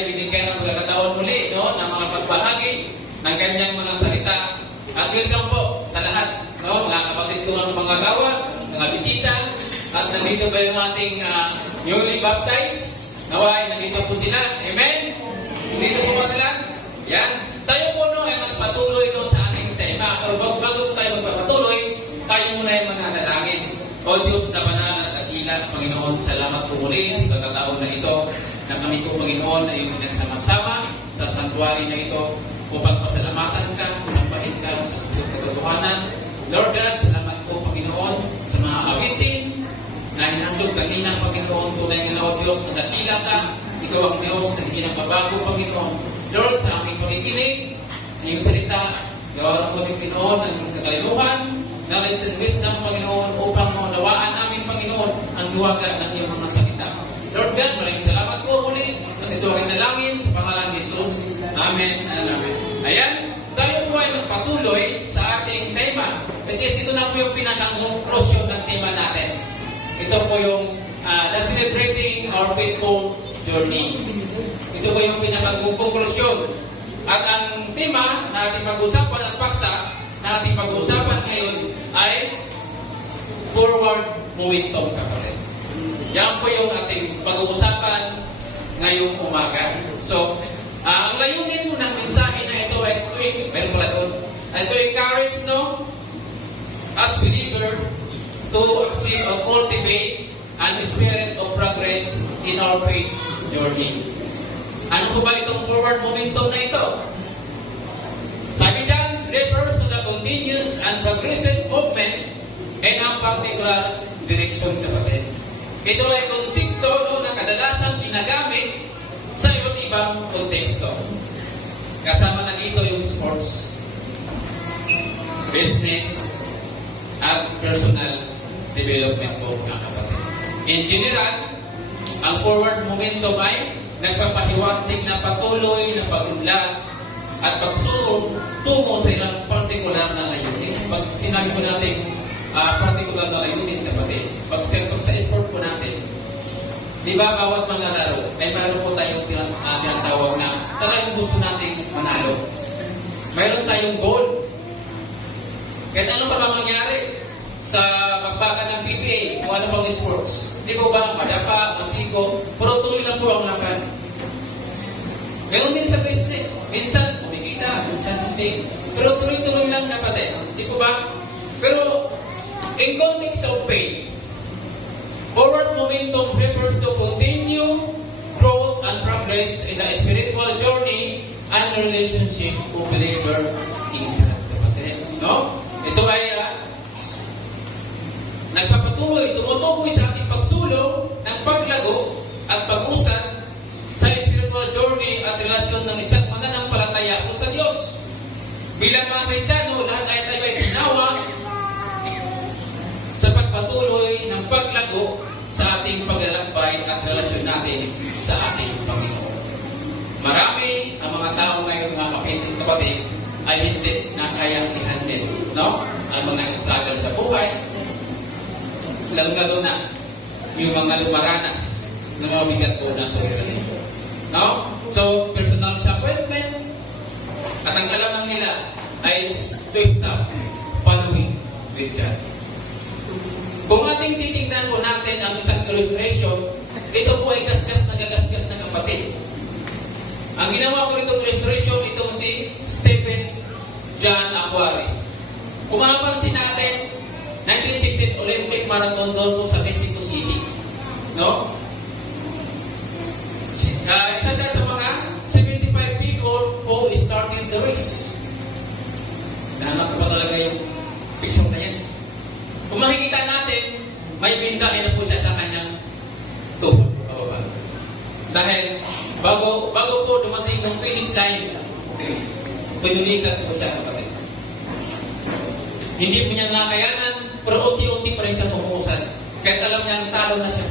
ay binigyan ng pagkakataon muli, no, ng mga pagbahagi ng kanyang mga salita. At welcome po sa lahat, no, mga kapatid ko ng mga gawa, mga bisita, at nandito ba yung ating newly baptized? Naway, nandito po sila. Amen? Nandito po ba sila? Yan. Tayo po no ay magpatuloy no sa ating tema. Pero bago tayo magpapatuloy, tayo muna ay mananalangin. O Diyos na banal at dakila, Panginoon, salamat po muli sa pagkataon na ito na kami po, Panginoon, ay yung nagsama-sama sa santuary na ito upang pasalamatan ka, sambahin ka sa susunod na katotohanan. Lord God, salamat po, Panginoon, sa mga awitin na hinandog kanina, Panginoon, tunay nga o Diyos na dakila ka. Ikaw ang Diyos na hindi nagbabago, Panginoon. Lord, sa aming pakikinig, na yung salita, gawa ng Panginoon, ang katalinuhan, knowledge and wisdom, Panginoon, upang maunawaan namin, Panginoon, ang luwaga ng iyong mga salita. Lord God, maraming salamat po muli at ito ang nalangin sa pangalan ni Jesus. Amen and amen. Ayan, tayo po ay magpatuloy sa ating tema. At ito na po yung pinaka-conclusion ng tema natin. Ito po yung the celebrating our faithful journey. Ito po yung pinaka-conclusion. At ang tema na ating pag-usapan at paksa na ating pag-uusapan ngayon ay forward momentum, kapatid. Yan po yung ating pag-uusapan ngayong umaga. So, ang layunin mo ng mensahe na ito ay meron pala doon. Ito encourage, no? As believer to achieve or cultivate an spirit of progress in our faith journey. Ano po ba itong forward momentum na ito? Sabi dyan, refers to the continuous and progressive movement in a particular direction, kapatid. Ito ay konsepto no, na kadalasan ginagamit sa iba't ibang konteksto. Kasama na dito yung sports, business, at personal development po, mga kapatid. In general, ang forward momentum ay nagpapahiwatig na patuloy na pag-unlad at pagsulong tungo sa ilang partikular na layunin. Pag sinabi ko natin partikular na layunin, kapatid, pag sa sport po natin, di ba bawat manlalaro ay mayroon po tayong tinatawag na talagang gusto natin manalo. Mayroon tayong goal. Kahit ano pa ba mangyari sa bakbakan ng PBA o ano bang sports, di ba ba madapa, masiko, pero tuloy lang po ang laban. Meron din sa business. Minsan, kumikita, minsan hindi. Pero tuloy-tuloy lang, kapatid. Di po ba? Pero, in context of faith, forward momentum refers to continue growth and progress in the spiritual journey and relationship of believer in God, kapatid. No? Ito ay nagpapatuloy, tumutukoy sa ating pagsulong ng paglago at pag-usad sa spiritual journey at relasyon ng isang mananampalataya po sa Diyos. Bilang mga Kristiyano, lahat ay tayo ay tinawag sa pagpatuloy ng paglago sa ating paglalakbay at relasyon natin sa ating Panginoon. Marami ang mga tao ngayon, mga kapatid, ay hindi na kayang i-handle, no? Ang mga struggle sa buhay, lalo na yung mga lumaranas na mabigat po na sa ulit. No? So, personal disappointment at ang alam nila ay to stop following with God. Kung ating titignan po natin ang isang illustration, ito po ay gasgas na kapatid. Ang ginawa ko itong illustration, itong si Stephen John Aquari. Kung mapapansin natin, 1916 Olympic Marathon doon po sa Mexico City. No? Isa siya sa mga 75 people who started the race. Nahanap ko pa talaga yung picture na yan. Kung makikita natin, may bindahin na po siya sa kanyang tuhod. Dahil bago po dumating ng finish line, pinulikat po siya. Hindi po niya nakayanan, pero unti-unti pa rin siya tumuusan. Kahit alam niya, talo na siya.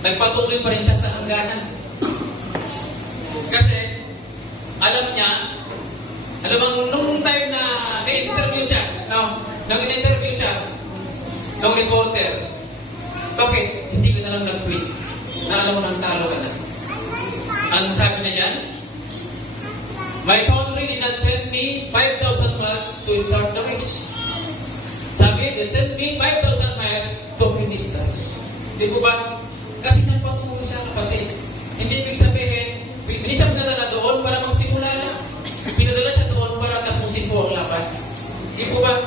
Nagpatuloy pa rin siya sa hangganan. Kasi, alam niya, nung time na na-interview siya, nung in-interview siya, nung reporter, bakit hindi ka na lang nag-quit? Na alam mo nang talo ka na. Ang sabi na yan, my country did not send me 5,000 miles to start the race. Sabi, they sent me 5,000 miles to finish the race. Di po ba? Kasi nagpatuloy siya, kapatid. Hindi ibig sabihin, hindi siya pinadala doon para magsimula na. Pinadala siya doon para tapusin po ang laban. Di po ba?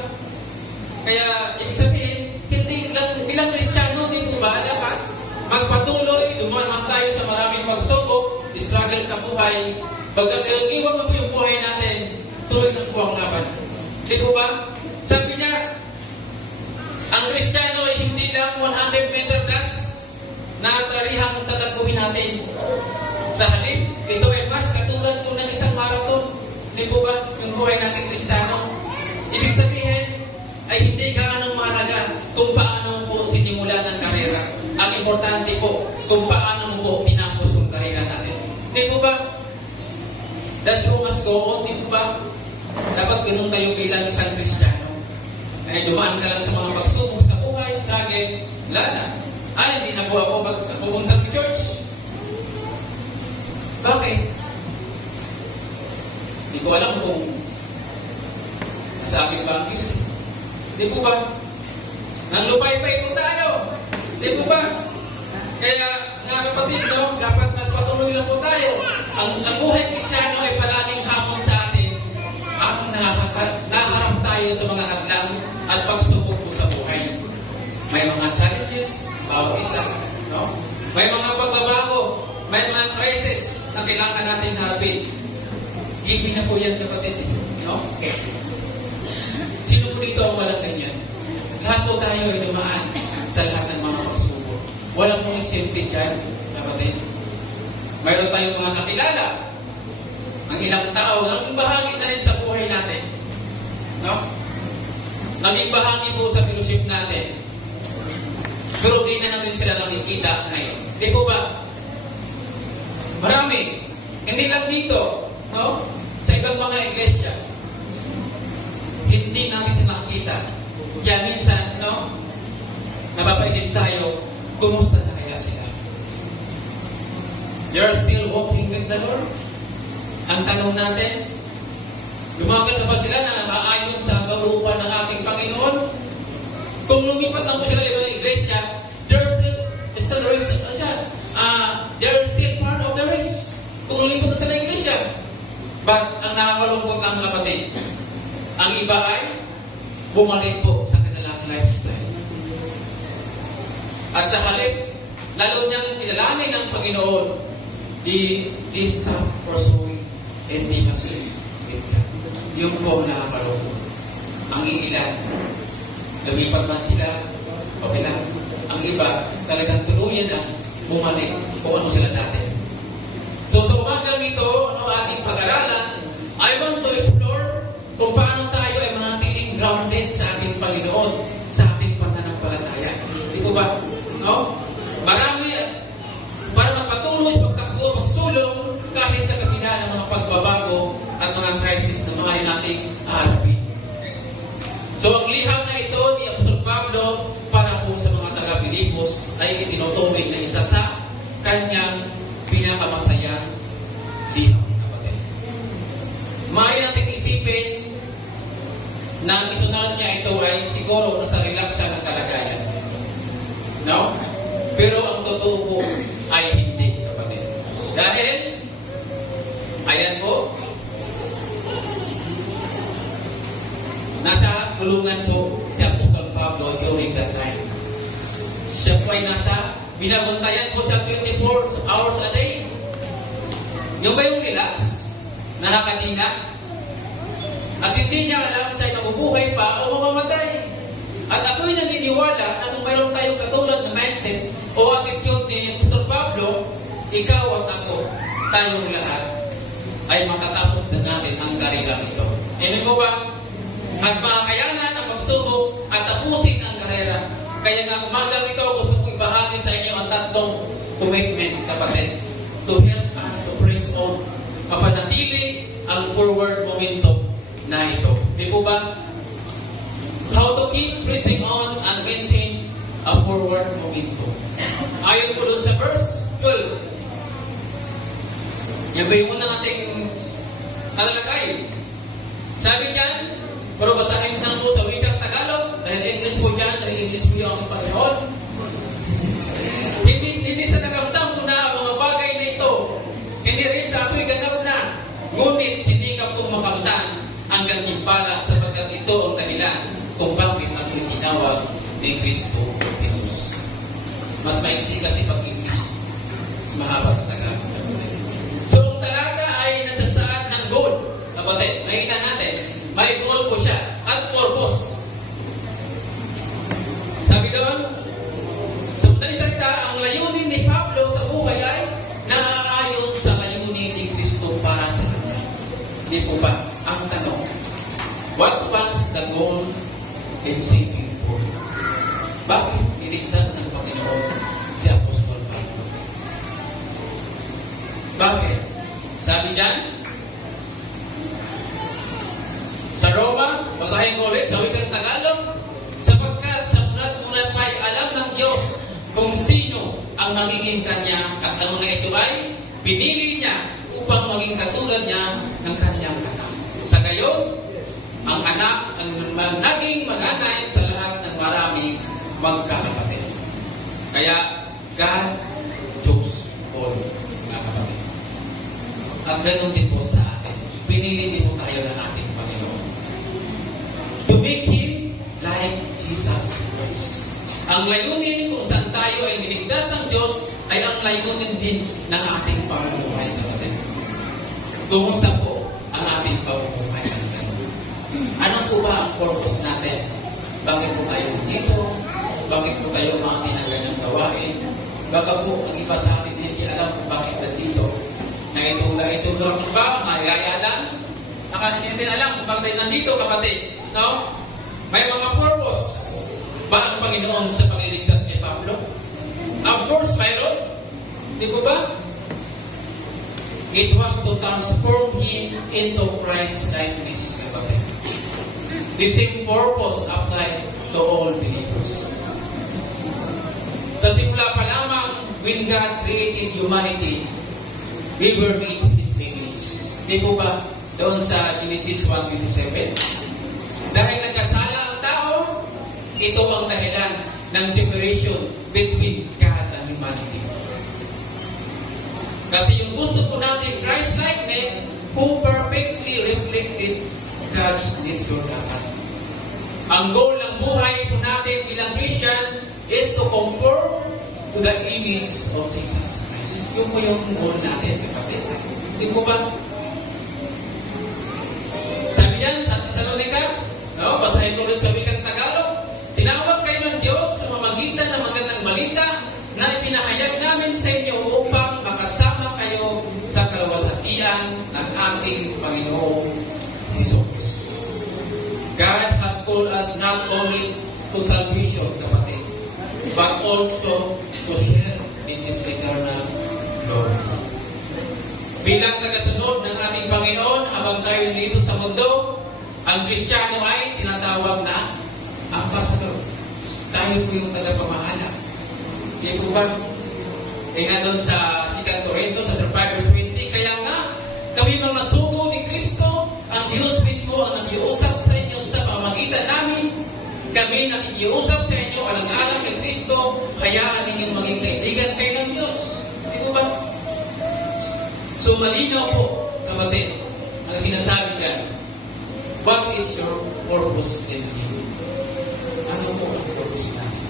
Kaya, ibig sabihin, hindi lang, bilang Kristiyano, di po ba, dapat magpatuloy, dumaan tayo sa maraming pagsubok, struggle sa buhay. Pagka iwan mo po yung buhay natin, tuloy na po ang laban. Di po ba? Sabi niya, ang Kristiyano ay hindi lang 100 meter dash na tarihang tatakbuhin natin. Sa halip, ito ay mas katulad po ng isang marathon. Di po ba? Yung buhay natin Kristiyano. Ibig sabihin, ay hindi gaano mahalaga kung paano po sinimulan ng karera. Ang importante po, kung paano po pinapos yung karera natin. Di po ba? The show must go on, di po ba? Dapat ganun tayo bilang isang Kristiyano. Kaya dumaan ka lang sa mga pagsubok sa buhay, struggle, wala na. Ay, hindi na po ako pupunta ng church. Bakit? Hindi ko alam kung sa aking bangkis. Di po ba? Nanlupay-pay po tayo. Di po ba? Kaya, nga kapatid, no, dapat magpatuloy lang po tayo. Ang buhay Kristiyano ay palaging hamon sa atin. Ang naharap tayo sa mga hadlang at pagsubok po sa buhay. May mga challenges, bawat isa. No? May mga pagbabago, may mga crisis na kailangan natin harapin. Giving na po yan, kapatid. No? Sino po dito ang walang ganyan? Lahat po tayo ay dumaan sa lahat ng mga pagsubok. Walang pong exempted dyan, kapatid. Mayroon tayong mga kakilala. Ang ilang tao, naging bahagi na rin sa buhay natin. No? Naging bahagi po sa fellowship natin. Pero di na natin sila nakikita ngayon. Di po ba? Marami. Hindi lang dito. No? Sa ibang mga iglesia. Hindi natin sila nakikita. Kaya minsan, no? Napapaisip tayo, kumusta na kaya sila? They're still walking with the Lord? Ang tanong natin, lumakad na ba sila na nakaayon sa kaurupan ng ating Panginoon? Kung lumipat lang po sila ibang iglesia, they're still part of the race. Kung lumipat na sila iglesia. But ang nakakalungkot ang kapatid, ang iba ay bumalik po sa kanilang lifestyle. At sa halip, lalo niyang kilalanin ang Panginoon, they stop pursuing intimacy with God. Yung po ang nakakalungkot. Ang ilan, lumipat man sila, okay lang. Ang iba, talagang tuluyan ang bumalik kung ano sila natin. So sa umagang ito, ating pag-aralan, I want to explore kung paano tayo ay manatiling grounded sa ating Panginoon, sa ating pananampalataya. Di po ba? No? Marami, para magpatuloy sa pagtakbo, pagsulong, kahit sa kabila ng mga pagbabago at mga crisis na mga nating haharapin. So ang liham na ito ni Apostol Pablo para po sa mga taga-Pilipos ay itinuturing na isa sa kanyang pinakamasayang liham. Maaari natin isipin na ang isunod niya ito ay siguro nasa relax siya ng kalagayan. No? Pero ang totoo po ay hindi, kapatid. Dahil, ayan po, nasa kulungan po si Apostol Pablo during that time. Siya po ay binabantayan po siya 24 hours a day. Yung ba yung relax? Nakakadina? At hindi niya alam siya ay mabubuhay pa o mamamatay. At ako'y naniniwala na kung mayroon tayong katulad na mindset o attitude ni Apostol Pablo, ikaw at ako, tayong lahat, ay matatapos na natin ang karirang ito. Ano mo ba? At makakayanan ang pagsubok at tapusin ang karera. Kaya nga umagang ito, gusto ko ibahagi sa inyo ang tatlong commitment, kapatid, to help us to press on. Mapanatili ang forward momentum na ito. Di po ba? How to keep pressing on and maintain a forward momentum. Ayon po doon sa verse 12. Yan ba yung unang ating alalagay? Sabi dyan, pero basahin na po sa wikang Tagalog, dahil English po dyan, dahil English po yung aking Panginoon. Hindi sa nakamdam ko na mga bagay na ito. Hindi rin sa ako'y ganap na. Ngunit sinikap kong makamtan ang gantimpala sapagkat ito ang dahilan kung bakit ako'y tinawag ni Kristo Jesus. Mas maiksi kasi pag-English. Mas mahaba sa Tagalog. So, ang talata ay nagsasaad ng goal. Kapatid, nakita natin, may goal po siya at purpose. Sabi doon, sa madaling salita, ang layunin ni Pablo sa buhay ay naaayon sa layunin ni Kristo para sa kanya. Hindi po ba? Ang tanong, what was the goal in saving Paul? Bakit niligtas ng Panginoon si Apostol Pablo? Bakit? Sabi dyan, sa Roma, basahin ko ulit sa wikang Tagalog, sapagkat sa mulat-mulat pa'y alam ng Diyos kung sino ang magiging Kanya at ang mga ito ay pinili niya upang maging katulad niya ng Kanyang anak. Sa gayon, ang anak ang naging maganay sa lahat ng maraming magkakapatid. Kaya, God chose Paul, mga kapatid. At ganun din po sa atin. Pinili din po tayo ng ating Panginoon. To make Him like Jesus Christ. Ang layunin kung saan tayo ay niligtas ng Diyos ay ang layunin din ng ating pamumuhay, kapatid. Kumusta po ang ating pamumuhay? Ano po ba ang purpose natin? Bakit po tayo dito? Bakit po tayo mga tinaganyang gawain? Baka po ang iba sa atin hindi alam kung bakit nandito. Na itong lang ba? Mayaya lang? Hindi alam kung bakit nandito, kapatid. No? May mga purpose ba ang Panginoon sa pagliligtas kay Pablo? Of course, mayroon. Di po ba? It was to transform him into Christ-likeness, kapatid. The same purpose applied to all believers. Sa simula pa lamang, when God created humanity, we were made in His image. Di po ba? Doon sa Genesis 1:27. Dahil nagkasala ang tao, ito ang dahilan ng separation between God and humanity. Kasi yung gusto po natin, Christ-likeness, who perfectly reflected God's nature dapat. Ang goal ng buhay po natin bilang Christian is to conform to the image of Jesus Christ. Yung po yung goal natin, kapatid. Hindi po ba? Sabi dyan, sa Thessalonica, no? Basahin ko rin sa wikang Tagalog, tinawag kayo ng Diyos sa mamagitan ng magandang balita na ipinahayag namin sa inyo upang makasama kayo sa kalwalhatian ng ating Panginoong Hesus Kristo. God has called us not only to salvation, kapatid, but also to share in His eternal glory. Bilang tagasunod ng ating Panginoon, habang tayo dito sa mundo, ang Kristiyano ay tinatawag na ambassador. Tayo po yung tagapamahala. Di po ba? Nga doon sa 2 Corinto, sa 5:20, kaya nga, kami mga sugo ni Kristo, ang Diyos mismo ang nakiusap sa inyo sa pamamagitan namin. Kami nakikiusap sa inyo alang-alang kay Kristo, hayaan ninyong maging kaibigan kayo ng Diyos. Di po ba? So, malinaw po, kapatid, ang sinasabi dyan, what is your purpose in living? Ano po ang purpose natin?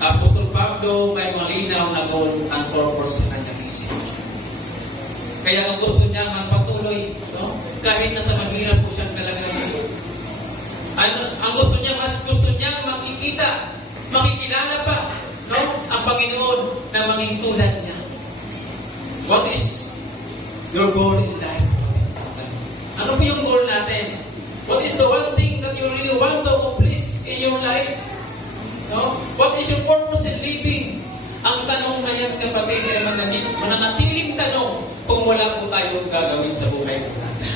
Apostol Pablo may malinaw na goal ang purpose sa kanyang isip. Kaya ang gusto niya magpatuloy, no? Kahit nasa mahirap po siyang kalagayan. Ang gusto niya makikilala pa, no? Ang Panginoon na maging tulad niya. What is your goal in life? Ano po yung goal natin? What is the one thing that you really want to accomplish in your life? No? What is your purpose in living? Ang tanong na yan, kapatid, ay mananatiling tanong kung wala po tayong gagawin sa buhay po natin.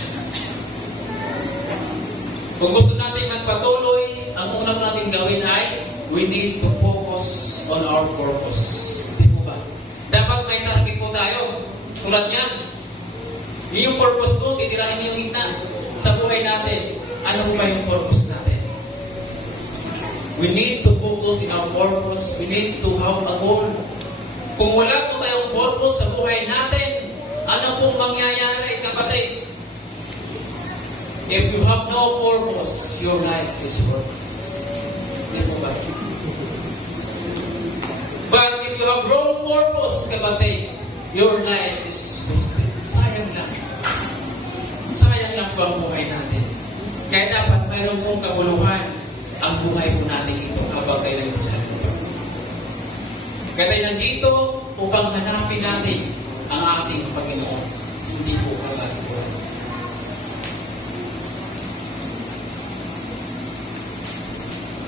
Kung gusto natin magpatuloy, ang una natin gawin ay we need to focus on our purpose. Di po ba? Tulad niyan. Yun yung purpose ko, titirahin yung gitna sa buhay natin. Ano ba yung purpose natin? We need to focus in our purpose. We need to have a goal. Kung wala po tayong purpose sa buhay natin, ano pong mangyayari, kapatid? If you have no purpose, your life is worthless. Hindi po ba? But if you have no purpose, kapatid, your life is wasted. Sayang lang. Sayang lang po ang buhay natin. Kaya dapat mayroon pong kabuluhan ang buhay po natin ito habang tayo nandito sa lupa. Kaya tayo nandito upang hanapin natin ang ating Panginoon. Hindi po ang ating buhay.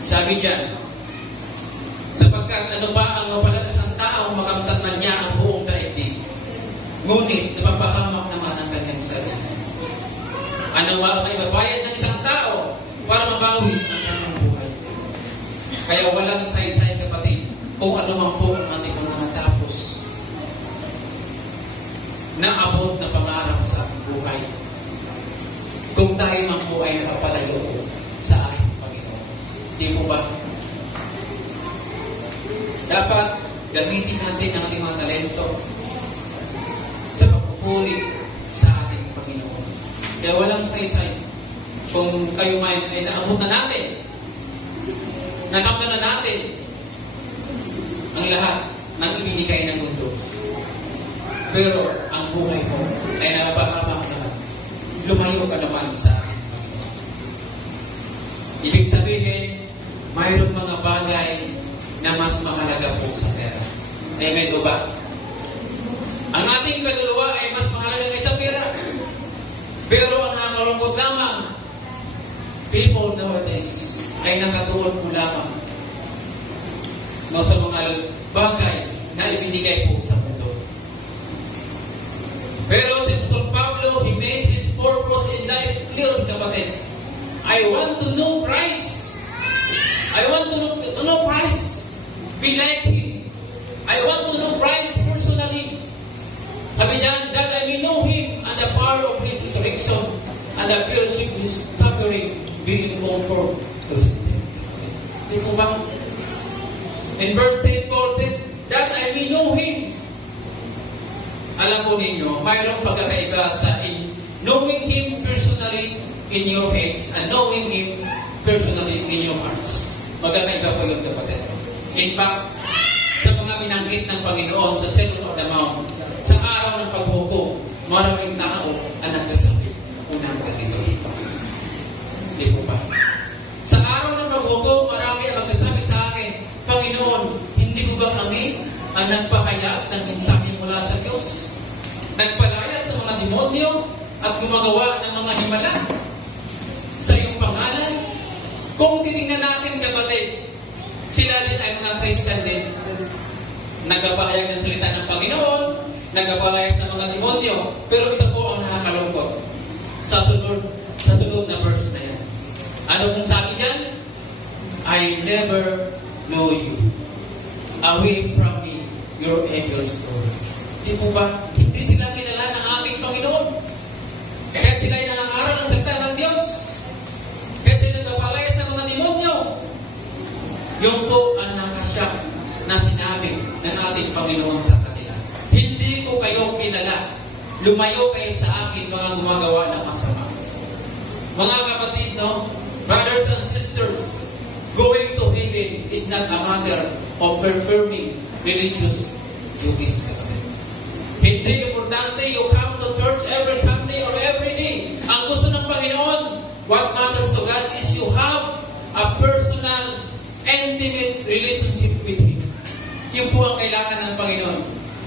Sabi dyan, sapagkat ano ba ang mapalad na isang tao makamtan man niya ang buong daigdig, ngunit napapahamak naman ang kanyang sarili. Ano ba ang may babayad ng isang tao para mabawi ang kanyang buhay? Kaya walang saysay, kapatid, kung ano man po ang ating mga natapos na abot na pangarap sa buhay. Kung tayo man po ay nakapalayo sa ating Panginoon. Di po ba? Dapat gamitin natin ang ating mga talento sa pagpupuri sa ating Panginoon. Kaya walang saysay. Kung kayo may naabot na natin, nakamta na natin ang lahat ng ibinigay ng mundo. Pero ang buhay mo ay napapahamak naman. Lumayo ka naman sa ating Panginoon. Ibig sabihin, mayroon mga bagay na mas mahalaga po sa pera. Amen o ba? Ang ating kaluluwa ay mas mahalaga kaysa pera. Pero ang nakakalungkot lamang, people nowadays ay nakatuon po lamang sa mga bagay na ibinigay po sa mundo. Pero si Apostol Pablo, he made his purpose in life clear, kapatid. I want to know Christ. I want to know Christ. Be like Him. I want to know Christ personally. Sabi dyan, that I may know Him and the power of His resurrection and the fellowship of His suffering being conformed to His death. Di po ba? In verse 10, Paul said, that I may know Him. Alam po ninyo, mayroong pagkakaiba sa knowing Him personally in your heads and knowing Him personally in your hearts. Magkakaiba po yung kapatid. In fact, sa mga binanggit ng Panginoon sa Sermon on the Mount, sa araw ng paghukom, maraming tao ang nagkasabi, unang ganito. Hindi po ba? Sa araw ng paghukom, marami ang magkasabi sa akin, Panginoon, hindi ko ba kami ang nagpahayag ng mensahe mula sa Diyos? Nagpalaya sa mga demonyo at gumagawa ng mga himala sa iyong pangalan? Kung titingnan natin, kapatid, sila din ay mga Christian din. Nagpapahayag ng salita ng Panginoon, nagpapalayas ng mga demonyo, pero ito po ang nakakalungkot sa sunod na verse na yan. Ano kung sabi dyan? I never know you. Away from me, your evil story. Di po ba? Hindi sila kilala ng ating Panginoon. Kahit sila ay nangangaral ng salita ng Diyos, kahit sila nagpapalayas ng mga demonyo, yung po ang nakasyak na sinabi ng ating Panginoon sa kanila. Hindi ko kayo kilala. Lumayo kayo sa akin mga gumagawa ng masama. Mga kapatid, no? Brothers and sisters, going to heaven is not a matter of performing religious duties. Hindi importante you come to church every Sunday or every day. Ang gusto ng Panginoon, what matters to God is you have a personal, intimate relationship with Him. Yun po ang kailangan ng Panginoon.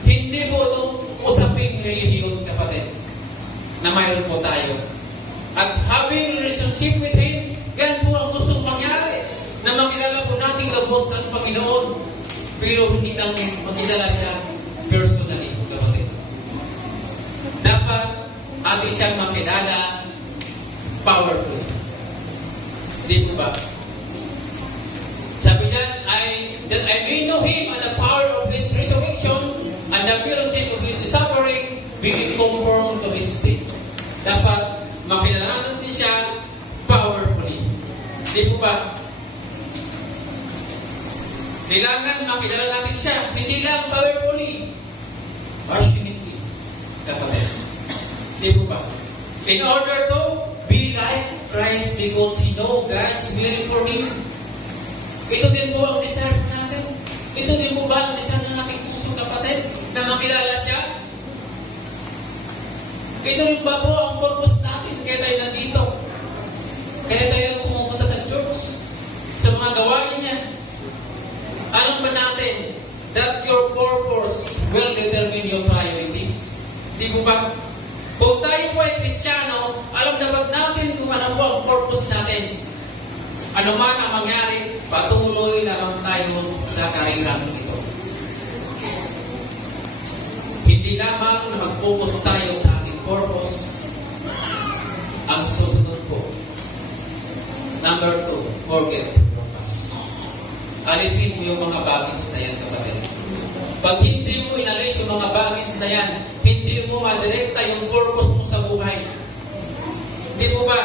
Hindi po ito usaping relihiyon, kapatid, na mayroon po tayo. At having relationship with Him, yan po ang gustong mangyari. Na makilala po natin labos ang Panginoon. Pero hindi lang makilala siya personally, kapatid. Dapat atin siyang makilala powerfully. Di po ba? Sabi dyan, that I may know Him and the power of His resurrection and the fellowship of His suffering, being dapat makilala natin siya powerfully. Di po ba? Kailangan makilala natin siya, hindi lang powerfully, passionately, kapatid. Di po ba? In order to be like Christ because He know God's will for him. Ito din po ang desire natin. Ito din po ba ang desire ng ating puso, kapatid, na makilala siya? Ito rin ba po ang purpose natin kaya tayo nandito? Kaya tayo pumupunta sa church, sa mga gawain niya. Alam ba natin that your purpose will determine your priorities? Di po ba? Kung tayo po ay Kristiyano, alam dapat natin kung ano po ang purpose natin. Ano man ang mangyari, patuloy lamang tayo sa karirang ito. Hindi lamang na mag-focus tayo sa ating purpose. Ang susunod po, number 2, forget your past. Alisin mo yung mga baggage na yan, kapatid. Pag hindi mo inalis yung mga baggage na yan, hindi mo madirekta yung purpose mo sa buhay. Hindi mo ba?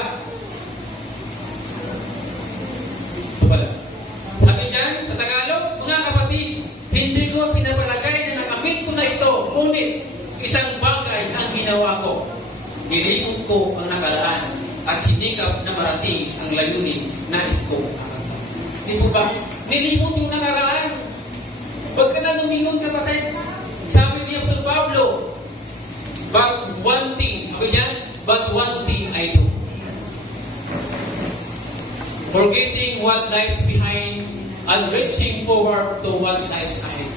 Ito pala. Sabi dyan, sa Tagalog, mga kapatid, hindi ko pinapalagay na nakamit ko na ito. Ngunit, isang bagay ang ginawa ko. Nilimot ko ang nakaraan at sinikap na marating ang layunin nais ko. Hindi mo ba? Nilimot yung nakaraan. Pag ka na lumingon, kapatid, sabi ni Apostol Pablo, but one thing, ako dyan, but one thing I do. Forgetting what lies behind and reaching forward to what lies ahead.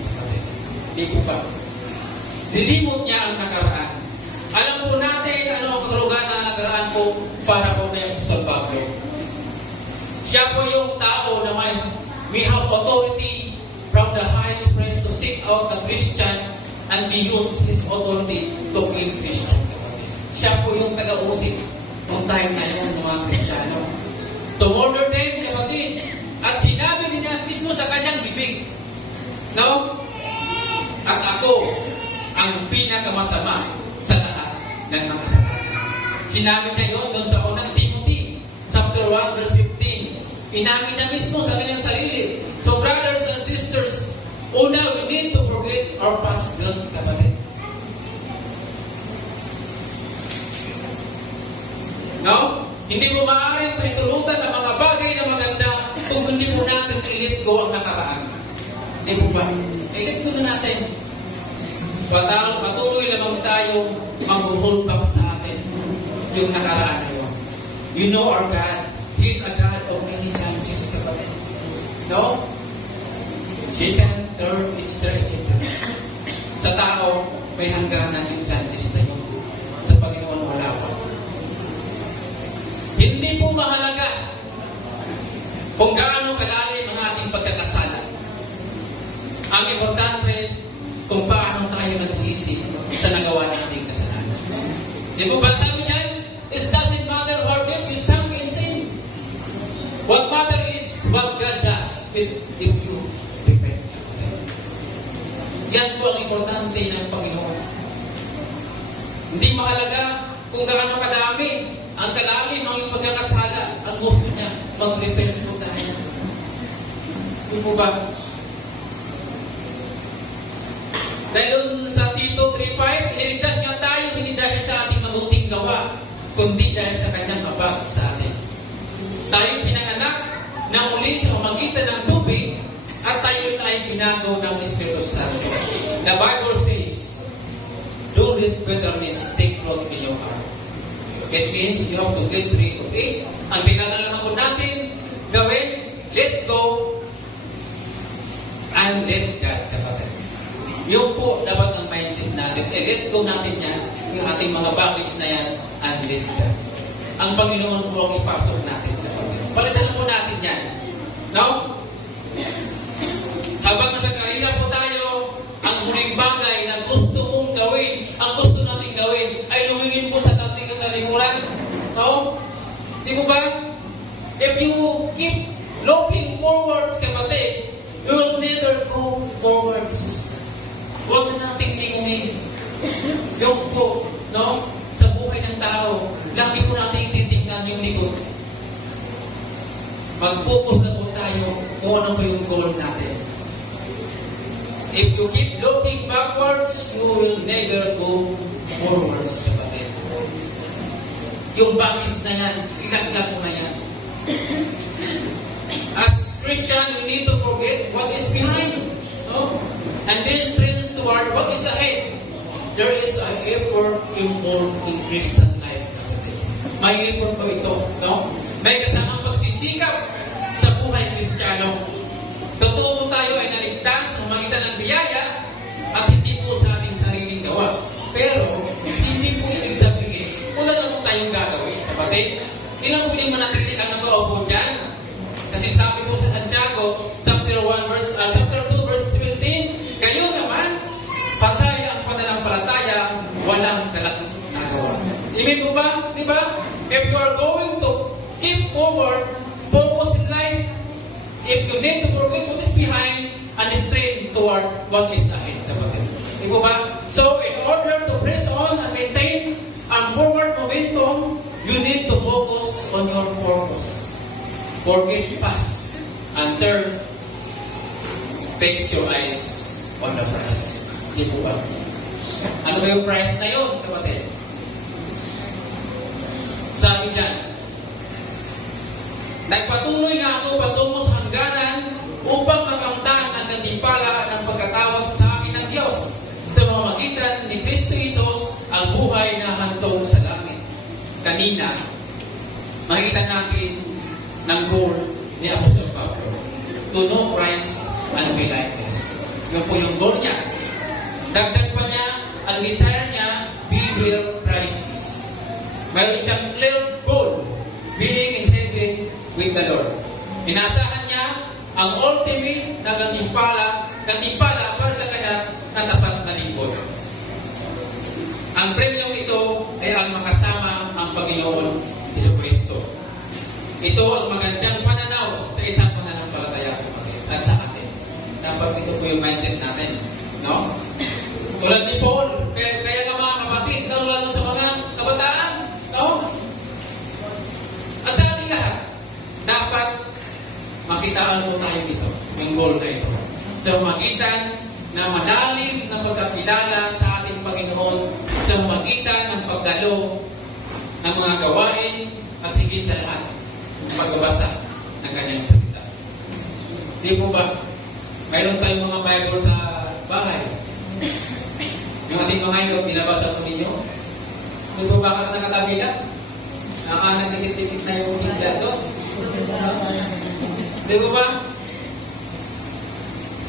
Hindi po ba? Nilimot niya ang nakaraan. Alam po natin ano ang katulugan ng nakaraan po para po na Apostol Pablo. Siya po yung tao na may have authority from the highest place to seek out the Christian and he used his authority to kill Christian. Siya po yung taga-usip ng time na yun ng mga Kristiyano. To murder them, kapatid. At sinabi niya mismo sa kanyang bibig, no? At ako ang pinakamasama sa lahat ng mga kasalanan. Sinabi niya yun doon sa unang Timothy, chapter 1, verse 15. Inamin niya mismo sa kanyang sarili. So brothers and sisters, una, we need to forget our past guilt, kapatid. No? Hindi mo maaaring paitulutan ang mga bagay na maganda kung hindi mo natin i-let go ang nakaraan. Hindi mo ba? I-let go na natin. Patuloy lamang tayo mag-hold back sa atin yung nakaraan na yun. You know our God. He's a God of many chances, kapatid. No? Second, third, etc. Sa tao, may hangganan yung chances na yun. Sa Panginoon, wala pa. Hindi po mahalaga kung gaano kalalim ang ating pagkakasala. Ang importante kung paano tayo nagsisi sa nagawa ng ating kasalanan. Di po ba sabi niyan? It doesn't matter how deep you sunk in sin. What matter is what God does if you repent. Yan po ang importante ng Panginoon. Hindi mahalaga kung gaano kadami ang kalalim ang iyong pagkakasala. Ang gusto niya, mag-repent po tayo. Di po ba? Dahil sa Tito 3:5, iniligtas niya tayo hindi dahil sa ating mabuting gawa, kundi dahil sa kanyang habag sa atin. Tayo pinanganak na muli sa pamagitan ng tubig at tayo ay pinagaw ng Espiritu Santo. The Bible says, do with bitterness, take root in your heart. It means you have to get rid of it. Ang pinangalan po natin gawin, let go and let God, kapatid. Yung po dapat ang mindset natin. Let go natin yan, yung ating mga baggage na yan, and let God. Ang Panginoon po ang ipasok natin, kapatid. Palitan po natin yan. No? Habang nasa karina po tayo, ang huling bagay na gusto mong gawin, ang gusto natin gawin, ay lumingin po sa ating katalimuran. No? Di mo ba? If you keep looking forwards, kapatid, you will never go forwards. Huwag na nating lingungin. Yung po, no? Sa buhay ng tao, mag-focus na po tayo kung ano ba yung goal natin. If you keep looking backwards, you will never go forwards, kapatid. Yung bagis na yan, ilaglag mo na yan. As Christian, we need to forget what is behind. No? And then straight toward what is ahead. There is an effort involved in Christian life. May effort po ito. No? May kasamang pagsisikap sa buhay Kristiyano. Totoo po tayo ay naligtas sa magitan ng biyaya at hindi po sa ating sariling gawa. Pero, hindi po ibig sabihin, wala na po tayong gagawin. Kapatid, hindi lang po hindi manatili ang nag-aupo dyan. Kasi sabi po sa Santiago, chapter 2, verse 17, kayo naman, patay ang pananampalataya, walang kalaking nagawa. Ibig po ba? Di ba? If you are going to keep forward, focus in life, if you need to forget what is behind and strain toward what is ahead. Di po ba? So, in order to press on and maintain ang forward momentum, you need to focus on your purpose. Forget past and turn, fix your eyes on the prize. Di po ba? Ano ba yung prize na yun, kapatid? Sabi dyan, nagpatuloy nga ako patungo sa hangganan upang makamtan ang gantimpala ng pagkatawag sa akin ng Diyos sa pamamagitan ni Kristo Jesus ang buhay na hantong sa langit. Kanina, makikita natin ng goal ni Apostol Pablo, to know Christ and be like this. Yun po yung goal niya. Dagdag pa niya, ang desire niya, be where Christ is. Mayroon siyang clear goal, being in heaven with the Lord. Inasahan niya ang ultimate na gantimpala para sa kanya na tapat na lingkod. Ang premyong ito ay ang makasama ang Panginoon Jesucristo. Ito ang magandang pananaw sa isang pananampalataya at sa atin. Dapat ito po yung mindset natin. No? Tulad ni Paul, kaya nga mga kapatid, lalo sa mga kabataan, no? At sa ating lahat, dapat makitaan po tayo dito, yung goal na ito. Sa magitan na malalim na pagkakilala sa ating Panginoon, sa magitan ng pagdalo ng mga gawain at higit sa lahat, pagbabasa ng kanyang salita. Di po ba? Mayroon tayong mga Bible sa bahay. Yung ating mga ito, binabasa po ninyo. Di po ba ka nakatabi na? Nagdikit-dikit na yung Biblia doon. Di po ba?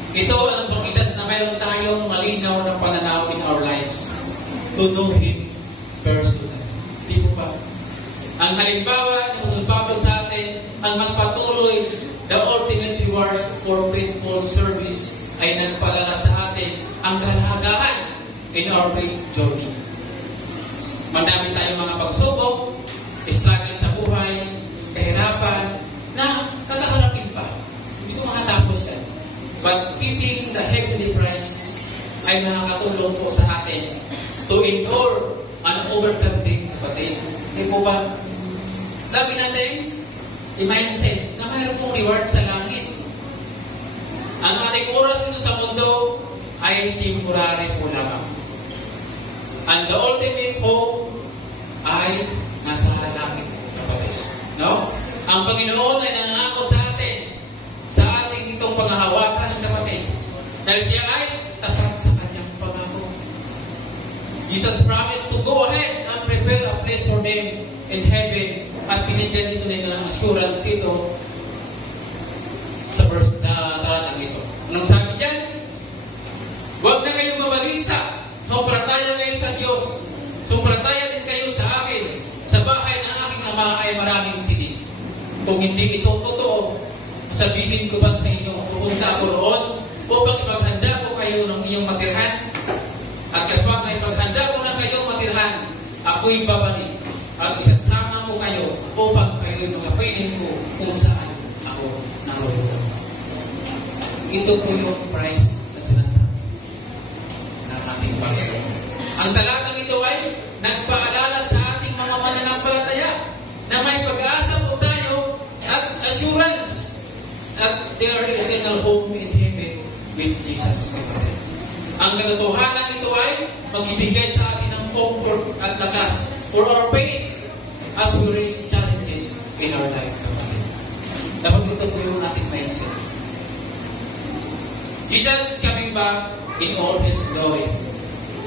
Ito ang pagitas na mayroon tayong malinaw na pananaw in our lives. To know Him personally. Di po ba? Ang halimbawa ng Apostol Pablo sa atin, ang magpatuloy, the ultimate reward for faithful service ay nagpalala sa atin ang kahalagahan in our faith journey. Madami tayong mga pagsubok, struggle sa buhay, kahirapan, na kakaharapin pa. Hindi ko makatapos yan. But keeping the heavenly prize ay nakakatulong po sa atin to endure and overcome things, kapatid. Hindi po ba? Lagi natin i-mindset na mayroon pong reward sa langit. Ang ating oras dito sa mundo ay temporary po lamang. And the ultimate hope ay nasa langit, kapatid. No? Ang Panginoon ay nangako sa atin, sa ating itong panghahawakan, kapatid. Dahil siya ay tapat sa kanyang pangako. Jesus promised to go ahead and prepare a place for them in heaven. At binigyan dito nila ng assurance dito sa verse na talatang ito. Anong sabi dyan? Huwag na kayong mabalisa. Sumpalataya kayo sa Diyos. Sumpalataya din kayo sa akin. Sa bahay ng aking Ama ay maraming silid. Kung hindi ito totoo, sabihin ko ba sa inyo, pupunta ako roon upang ipaghanda ko kayo ng inyong matirhan? At kapag may paghanda ko na kayong matirhan, ako'y babalik at isasama ko kayo upang kayo'y makapiling ko kung saan ako naroon. Ito po yung price na sinasabi ng ating Panginoon. Ang talatang ito ay nagpaalala sa ating mga mananampalataya na may pag-asa po tayo at assurance at their eternal home in heaven with Jesus. Ang katotohanan ito ay magbibigay sa atin ng comfort at lakas for our faith as we raise challenges in our life. Dapat ito po yung ating mindset. Jesus is coming back in all His glory.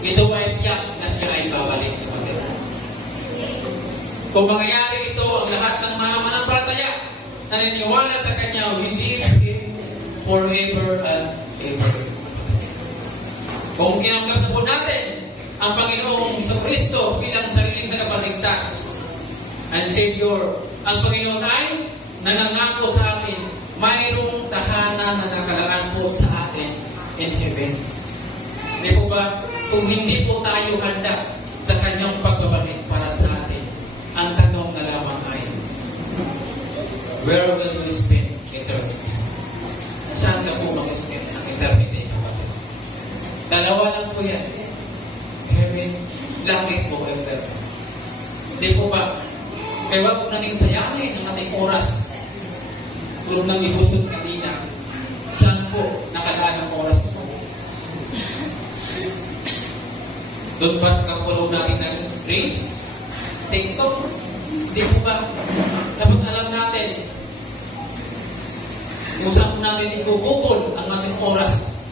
Ito ay tiyak na siya ay babalik. Kung mangyayari ito, ang lahat ng mga manampalataya na naniniwala sa Kanya, we live Him forever and ever. Kung ginanggap po natin ang Panginoong Kristo bilang sariling tagapagligtas and Savior, ang Panginoon ay nanangako sa atin, mayroong tahanan na nakalaan po sa atin in heaven. Hindi po ba, kung hindi po tayo handa sa Kanyang pagbabalik para sa atin, ang tanong na lamang ay, where will we spend eternity? Saan ka po mag-spend ang eternity? Dalawa lang po yan. Heaven, langit po, ever. Hindi po ba? Kaya wag po nating sayangin ang ating oras. Tulong ng ibusod kanina. Saan po nakalaan ang oras po? Doon ba sa kapulong natin ng Reels? TikTok? Hindi po ba? Dapat alam natin kung saan po natin i-google ang ating oras.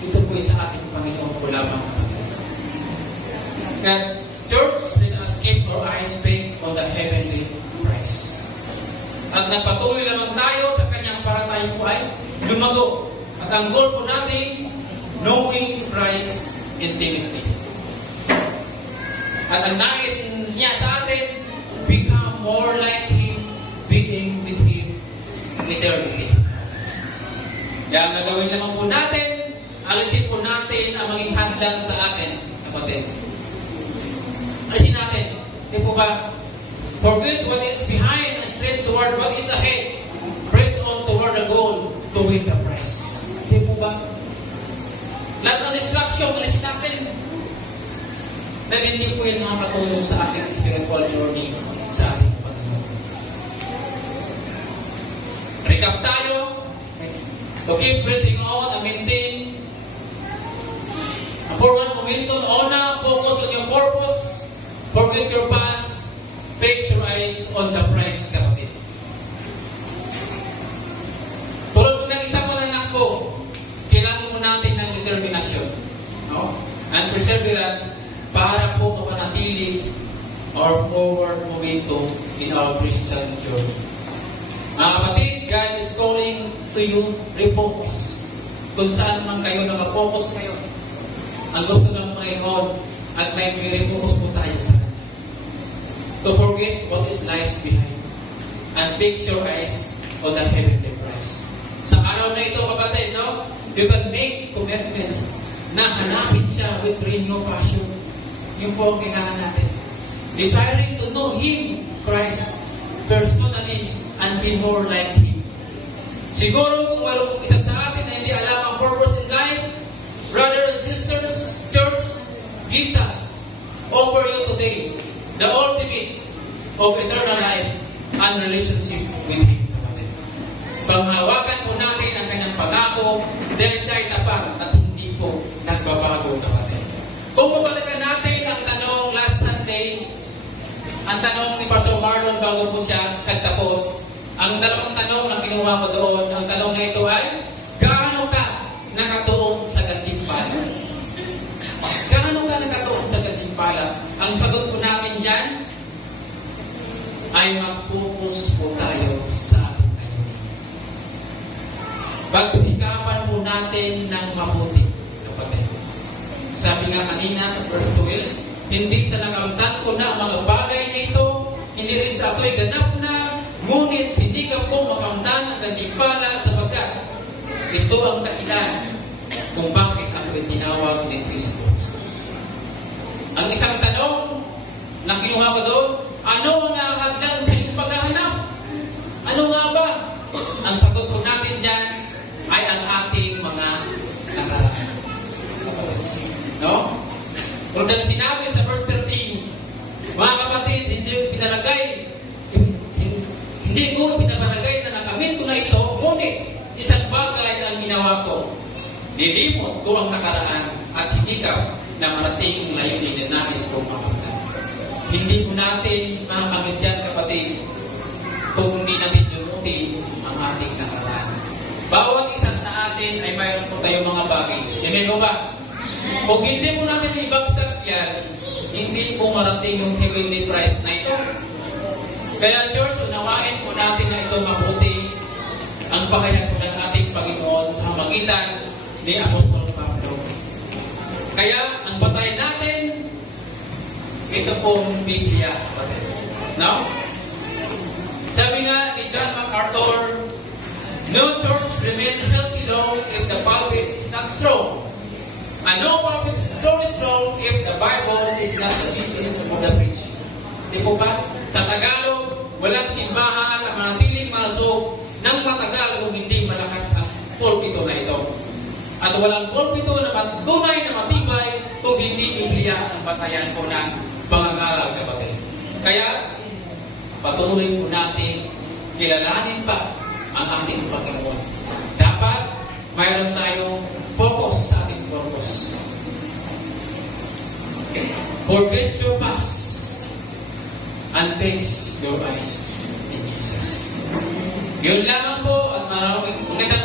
Ito po sa ating Panginoon po lamang. God, church, let us keep our eyes fixed on the heavenly prize. At nagpatuloy lamang tayo sa Kanyang para tayo po ay lumago. At ang goal po natin, knowing Christ intimately. At ang nais niya sa atin, become more like Him, being with Him eternity. Kaya ang nagawin naman po natin, alisin po natin ang maging hadlang sa atin, kapatid. Alisin natin. Di po ba? Forget what is behind and straight toward what is ahead. Press on toward the goal to win the prize. Di po ba? Lahat ng distraction, alisin natin. Dahil hindi po yan makakatulong sa ating spiritual journey sa ating Panginoon. Recap tayo. To keep pressing on and maintain. For one momentum, una, focus on your purpose. Forget your past. Fix your eyes on the prize, kapatid. Tulad ng isang anak ko, kailangan mo natin ng determinasyon. No? And perseverance para po mapanatili our forward momentum in our Christian journey. Mga kapatid, God is calling to you, refocus. Kung saan man kayo nakafocus ngayon. Ang gusto ng Panginoon at may refocus po tayo sa Kanya. To forget what is lies behind and fix your eyes on the heavenly prize. Sa araw na ito, kapatid, no? You can make commitments na hanapin siya with renewed passion. Yung po ang kailangan natin. Desiring to know Him, Christ, personally, and be more like Him. Siguro kung walang isa sa atin na hindi alam ang purpose in life, brothers and sisters, church, Jesus offer you today the ultimate of eternal life and relationship with Him. Panghawakan po natin ang Kanyang pangako dahil siya ay tapat at hindi po nagbabago, kapatid. Kung babalikan natin ang tanong last Sunday, ang tanong ni Pastor Marlon bago po siya nagtapos, ang dalawang tanong na kinuha ko doon, ang tanong na ito ay, gaano ka nakatuon sa gantimpala? Gaano ka nakatuon sa gantimpala? Ang sagot po namin dyan ay mag-focus po tayo sa ating ngayon. Pagsikapan po natin ng mabuti, kapatid. Sabi nga kanina sa verse 12, hindi sa nakamtan ko na ang mga bagay na ito, hindi rin sa ako'y ganap na, ngunit hindi ka po makamtan ang gantimpala sapagkat ito ang dahilan kung bakit ako'y tinawag ni Kristo. Ang isang tanong na kinuha ko doon, ano ang nakakadang sa iyong paghahanap? Ano nga ba? Ang sagot ko natin dyan ay ang ating mga nakaraan. No? Kung dahil sinabi sa verse 13, mga kapatid, hindi ko pinalagay na nakamit ko na ito, Ngunit, isang bagay ang ginawa ko. Nilimot ko ang nakaraan at sinikap na marating ang layunin na nais kong makamtan. Hindi po natin makakamit yan, kapatid, kung hindi natin lumutin ang ating nakaraan. Bawat isa sa atin ay mayroon po tayong mga baggage. Amen po ba? Kung hindi po natin ibagsak yan, hindi po marating yung heavenly prize na ito. Kaya church, unawain po natin na ito mabuti ang pahayag po ng ating Panginoon sa magitan ni Apostol Pablo. Kaya, ang batayan natin, ito pong Biblia. No? Sabi nga ni John MacArthur, no church remains healthy long if the pulpit is not strong. And no pulpit is strong if the Bible is not the business of the preacher. Di po ba? Sa Tagalog, walang simbahan na manatiling malusog ng matagal kung hindi malakas ang pulpito na ito. At walang pulpito na tunay na matibay kung hindi Biblia ang batayan po ng pangangaral, kapatid. Kaya, patuloy po natin kilalanin pa ang ating Panginoon. Dapat mayroon tayong focus sa ating purpose. Forget your past and fix your eyes in Jesus. Yun lamang po at maraming magandang